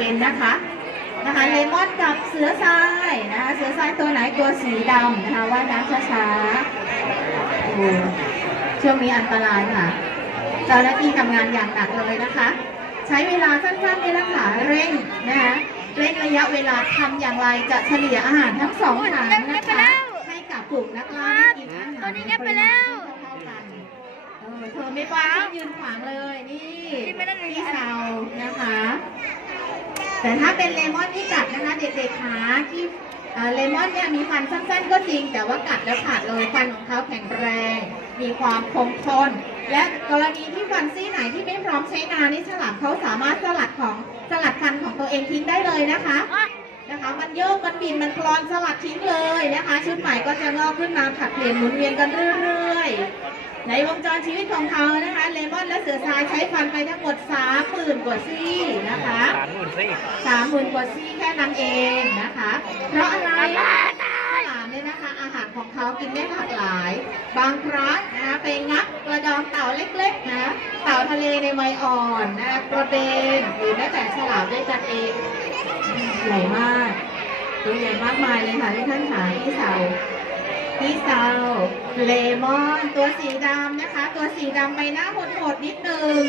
ว้นนะคะนะคะเลมอนกับเสือทรายนะคะเสือทรายตัวไหนตัวสีดำนะคะว่ายน้ำช้าๆโอ้โหช่วงนี้อันตรายค่ะ เจ้าหน้าที่ทำงานอย่างหนักเลยนะคะ ใช้เวลาสั้นๆนี่แหละค่ะเร่งนะคะเร่งระยะเวลาทำอย่างไรจะเฉลี่ยอาหารทั้งสองถังนะคะให้กับกลุ่มนักล่าได้กินอาหารตอนนี้เงียบไปแล้วเท่าๆกันเออเธอไม่ป้าที่ยืนขวางเลยนี่กินไม่ได้เลยพี่สาวนะคะ แต่ถ้าเป็นเลมอนที่กัดนะคะ เด็กๆขาที่เลมอนเนี่ยมีฟันสั้นๆ ก็จริง แต่ว่ากัดแล้วขาดเลยฟันของเขาแข็งแรง มีความคมทน และกรณีที่ฟันซี่ไหนที่ไม่พร้อมใช้งานนี่ฉลามเขาสามารถสลัดของสลัดฟันของตัวเองทิ้งได้เลยนะคะนะคะ มันโยกมันบินมันกรอนสลัดทิ้งเลยนะคะ ชุดใหม่ก็จะงอกขึ้นมาผัดเปลี่ยนหมุนเวียนกันเรื่อยๆ ในวงจรชีวิตของเขานะคะ เลมอนและเสือทรายใช้ฟันไปทั้งหมด3 0,000กว่าซี่นะคะสามหมื่นสิสามหมื่นกว่าซี่แค่นั้นเองนะคะ เพราะอะไรฉลามเนี่ยนะคะ อาหารของเขากินได้หลากหลาย บางครั้งนะคะไปงับกระดองเต่าเล็กๆนะเต่าทะเลในวัยอ่อนนะคะกระเบนหรือแม้แต่ฉลามด้วยกันเองใหญ่มาก ตัวใหญ่มากมายเลยค่ะที่ท่านขาพี่เสา พี่เสาเลมอนตัวสีดำนะคะ ตัวสีดำใบหน้าโหดๆนิดนึง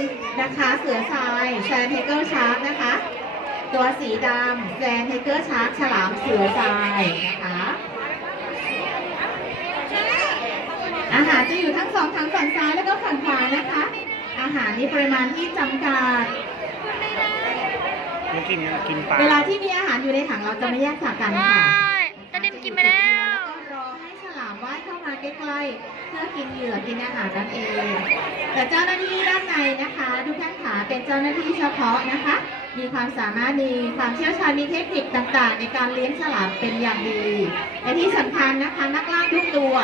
นะคะ เสือทรายแซนเทเกิลชาร์กนะคะ ตัวสีดำแซนเทเกอร์ชาร์กฉลามเสือทรายนะคะอาหารจะอยู่ทั้งสองทางฝั่งซ้ายแล้วก็ฝั่งขวานะคะ อาหารมีปริมาณที่จำกัดมันกินกินปลาเวลาที่มีอาหารอยู่ในถังเราจะไม่แยกจากกันว้าค่ะ เพื่อกินเหยื่อกินอาหารนั่นเอง แต่เจ้าหน้าที่ด้านในนะคะทุกท่านขาเป็นเจ้าหน้าที่เฉพาะนะคะ มีความสามารถมีความเชี่ยวชาญมีเทคนิคต่างๆ ในการเลี้ยงฉลามเป็นอย่างดีและที่สำคัญนะคะนักล่าทุกตัว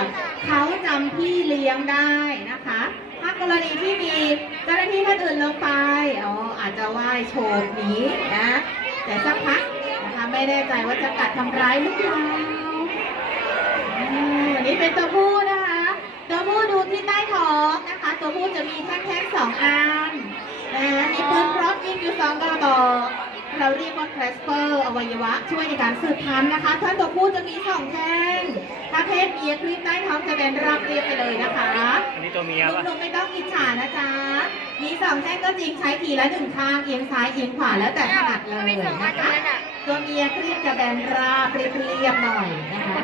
เขาจำพี่เลี้ยงได้นะคะถ้ากรณีที่มีเจ้าหน้าที่ท่านอื่นลงไปอ๋ออาจจะว่ายโฉบหนีนะแต่สักพักนะคะไม่แน่ใจว่าจะกัดทำร้ายหรือเปล่าอันนี้เป็นตัวผู้นะคะ ตัวผู้ดูที่ใต้ท้อง นะคะตัวผู้จะมีแท่งๆสองอันนะคะมีปืนพร้อมยิงอยู่สองกระบอก เราเรียกว่าแคลสเปอร์อวัยวะ ช่วยในการสืบพันธุ์นะคะ ถ้าตัวผู้จะมีสองแท่งถ้าเพศเมียคลิปใต้ท้องจะเป็นราบเรียบไปเลยนะคะอันนี้ตัวเมียป่ะลุงๆไม่ต้องอิจฉานะจ๊ะ มีสองแท่งก็จริงใช้ทีละหนึ่งข้างเอียงซ้ายเอียงขวาแล้วแต่ถนัดเลยไม่ส่งมานะตรงคะนั้นอะตัวเมียครีบจะแบนราบเรียบๆหน่อยนะคะ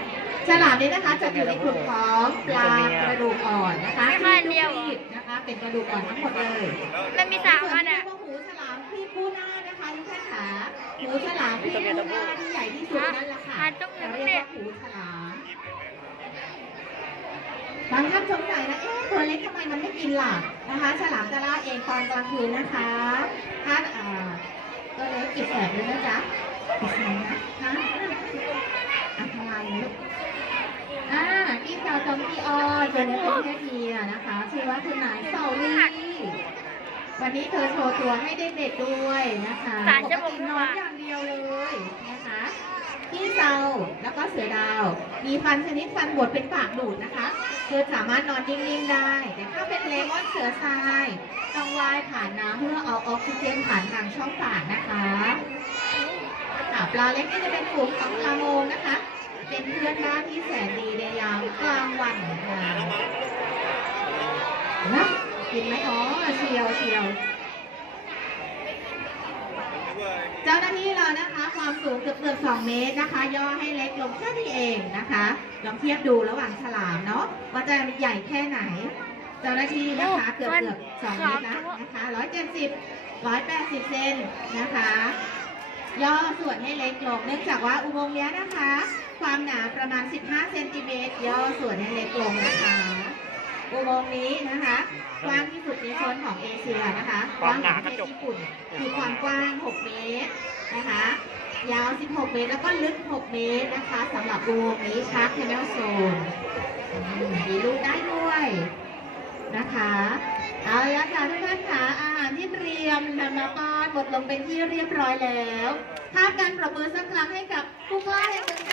ฉลามนี้นะคะจะอยู่ในกลุ่มของปลากระดูกอ่อนนะคะไม่ค่อยเดียวครีบนะคะ เป็นกระดูกอ่อนทั้งหมดเลยมันมีสามส่วนอันที่เรีอะยกว่าหูฉลามครีบคู่หน้านะคะทุกท่านขาหูฉลามครีบคู่หน้าที่ใหญ่ที่สุดนั่นแหละค่ะหาตรงไหนเราบ้างเรีเนี่ยยกว่าหูฉลามบางท่านสงสัยนะ เอ๊ะ ตัวเล็กทำไมมันไม่กินล่ะนะคะ ฉลามจะล่าเองตอนกลางคืนนะคะถ้าอ่าตัวเล็กกิดแสบเลยนะจ๊ะกิดแสบนะฮะอันตรายนะลูกอ่า พี่สาวจอมพี่ออนตัวนี้เป็นเพศเมียนะคะชื่อว่าคุณนายเสาลีวันนี้เธอโชว์ตัวให้เด็กๆด้วยนะคะสารปจะกบอกตินอนอย่างเดียวเลยนะคะพี่เซาแล้วก็เสือดาว มีฟันชนิดฟันบดเป็นปากดูดนะคะคือสามารถนอนนิ่งๆได้แต่ถ้าเป็นเลมอนเสือทรายต้องว่ายผ่านน้ำเพื่อเอาออกซิเจนผ่านทางช่องปากนะคะปลาเล็กนี่จะเป็นกลุ่มของปลาโมงนะคะ เป็นเพื่อนบ้านที่แสนดีในยามกลางวันค่ะนะกินไหมอ๋อเชียวเชียวเจ้าหน้าที่เรานะคะ ความสูงเกือบเกือบสองเมตรนะคะ ย่อให้เล็กลงแค่นี้เองนะคะ ลองเทียบดูระหว่างฉลามเนาะว่าจะใหญ่แค่ไหน เจ้าหน้าที่นะคะเกือบเกือบสองเมตรนะนะคะร้อยเจ็ดสิบร้อยแปดสิบเซนนะคะ ย่อส่วนให้เล็กลงเนื่องจากว่าอุโมงค์เนี้ยนะคะ ความหนาประมาณ 15 เซนติเมตรย่อส่วนให้เล็กลงนะคะ อุโมงค์นี้นะคะกว้างที่สุดในโซนของเอเชียนะคะกว้างของประเทศญี่ปุ่นคือความกว้าง 6 เมตรนะคะ ยาว 16 เมตรแล้วก็ลึก 6 เมตรนะคะสำหรับอุโมงค์นี้ชาร์ k แ n น l โซนมีลูกได้ด้วยนะคะเอาละค่ะทุกท่านค่ะอาหารที่เตรียมนำมาป้อนหมดลงเป็นที่เรียบร้อยแล้วภาพการปรบมือสักครั้งให้กับผู้กล้าแห่งเมือง